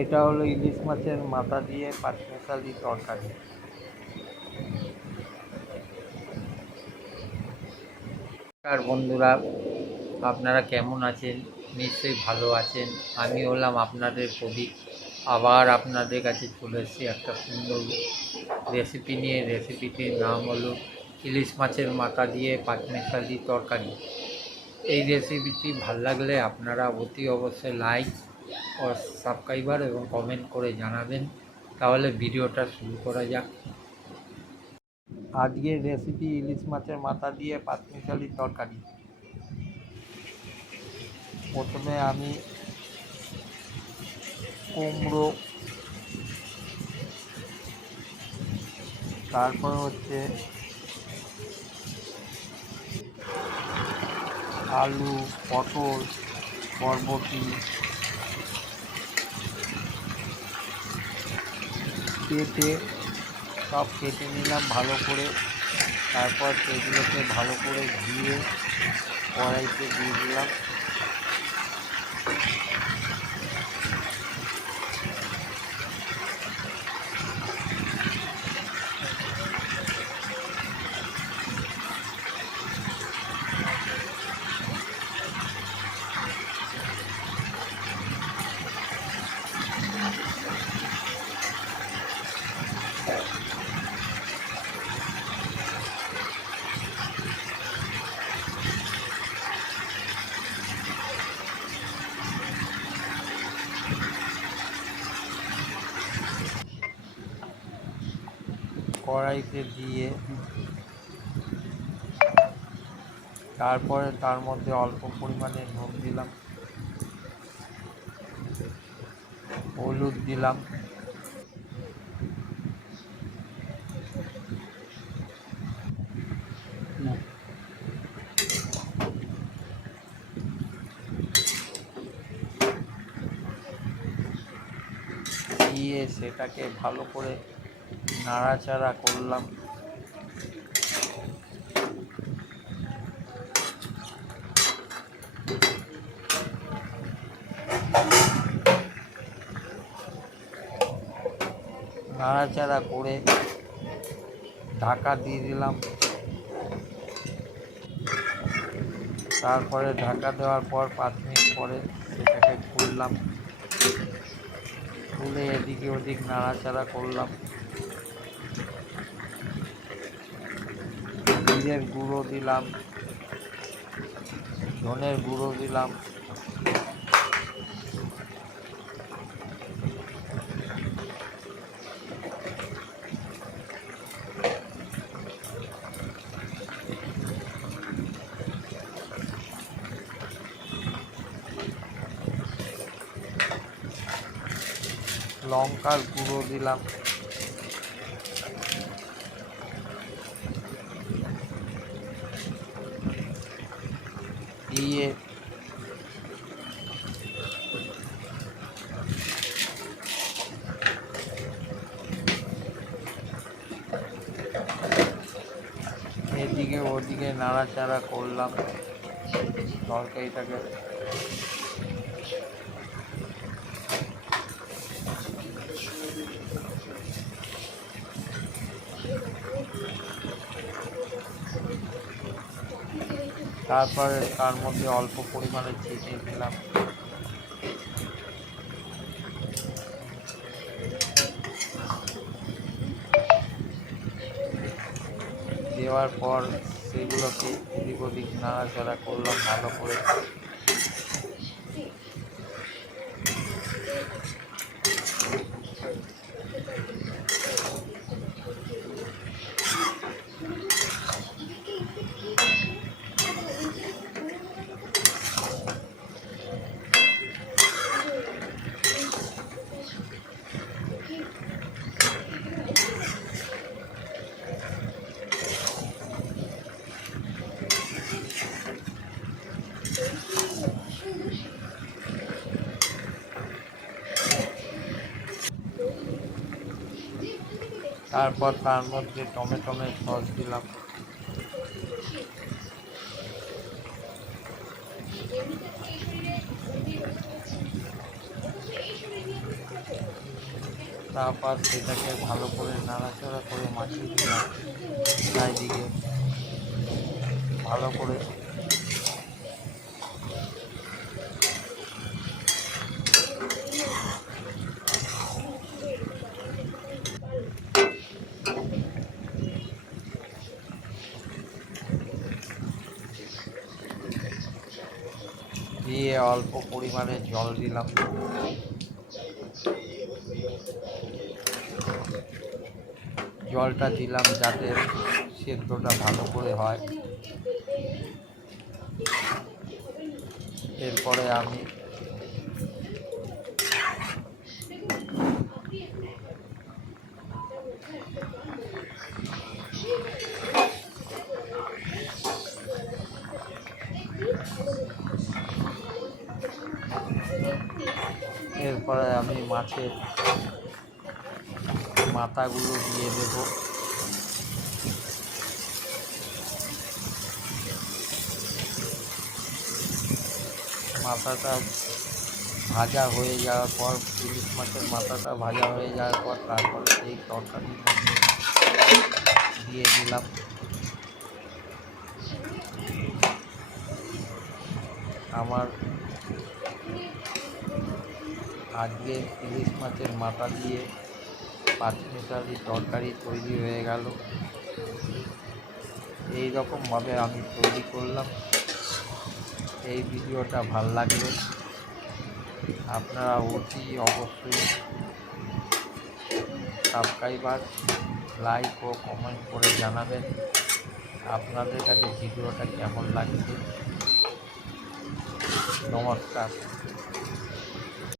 এটা হলো ইলিশ মাছের মাথা দিয়ে পাঁচমিশালি তরকারি। আর বন্ধুরা, আপনারা কেমন আছেন? নিশ্চয়ই ভালো আছেন। আমি হলাম আপনাদের প্রদীপ। আবার আপনাদের কাছে চলে এসেছি একটা সুন্দর রেসিপি নিয়ে। রেসিপিটির নাম হলো ইলিশ মাছের মাথা দিয়ে পাঁচমিশালি তরকারি। এই রেসিপিটি ভালো লাগলে আপনারা অতি অবশ্যই লাইক ও সাবস্ক্রাইবার এবং কমেন্ট করে জানাবেন। তাহলে ভিডিওটা শুরু করা যাক। আজকের রেসিপি ইলিশ মাছের মাথা দিয়ে পাঁচমিশালি তরকারি। প্রথমে আমি কুমড়ো, তারপর হচ্ছে আলু, পটল, বরবটি কেটে সব কেটে নিলাম ভালো করে। তারপর সেগুলোকে ভালো করে ধুয়ে কড়াইতে দিয়ে দিলাম। কড়াইতে দিয়ে তারপরে তার মধ্যে অল্প পরিমাণে নুন দিলাম। হলুদ দিলাম। দিয়ে সেটাকে ভালো করে নাড়াচাড়া করলাম। নাড়াচাড়া করে ঢাকা দিয়ে দিলাম। তারপরে ঢাকা দেওয়ার পর পাঁচ মিনিট পরে সেটাকে খুললাম। খুলে এদিকে ওদিক নাড়াচাড়া করলাম। জিরের গুঁড়ো দিলাম। ধনের গুঁড়ো দিলাম। লঙ্কার গুঁড়ো দিলাম। দিয়ে এদিকে ওদিকে নাড়াচাড়া করলাম। তরকারিটাকে তারপরে তার মধ্যে অল্প পরিমাণে চিনি দিলাম। দেওয়ার পর সেগুলোকে এদিক ওদিক নাড়াচাড়া করলাম ভালো করে। তারপর তার মধ্যে টমেটোমের সস দিলাম। তারপর সেটাকে ভালো করে নাড়াচাড়া করে মাখিয়ে দিলাম। চারিদিকে ভালো করে দিয়ে অল্প পরিমাণে জল দিলাম। জলটা দিলাম যাতে সেদ্ধটা ভালো করে হয়। এরপরে আমি এরপরে আমি মাছের মাথাগুলো দিয়ে দেব। মাথাটা ভাজা হয়ে যাওয়ার পর ইলিশ মাছের মাথাটা ভাজা হয়ে যাওয়ার পর তারপর সেই তরকারির মধ্যে দিয়ে দিলাম। আমার আজকে ইলিশ মাছের মাথা দিয়ে পাঁচমিশালি তরকারি তৈরি হয়ে গেল। এই রকমভাবে আমি তৈরি করলাম। এই ভিডিওটা ভালো লাগলে আপনারা অতি অবশ্যই সাবস্ক্রাইবার লাইক ও কমেন্ট করে জানাবেন আপনাদের কাছে ভিডিওটা কেমন লাগছে। নমস্কার।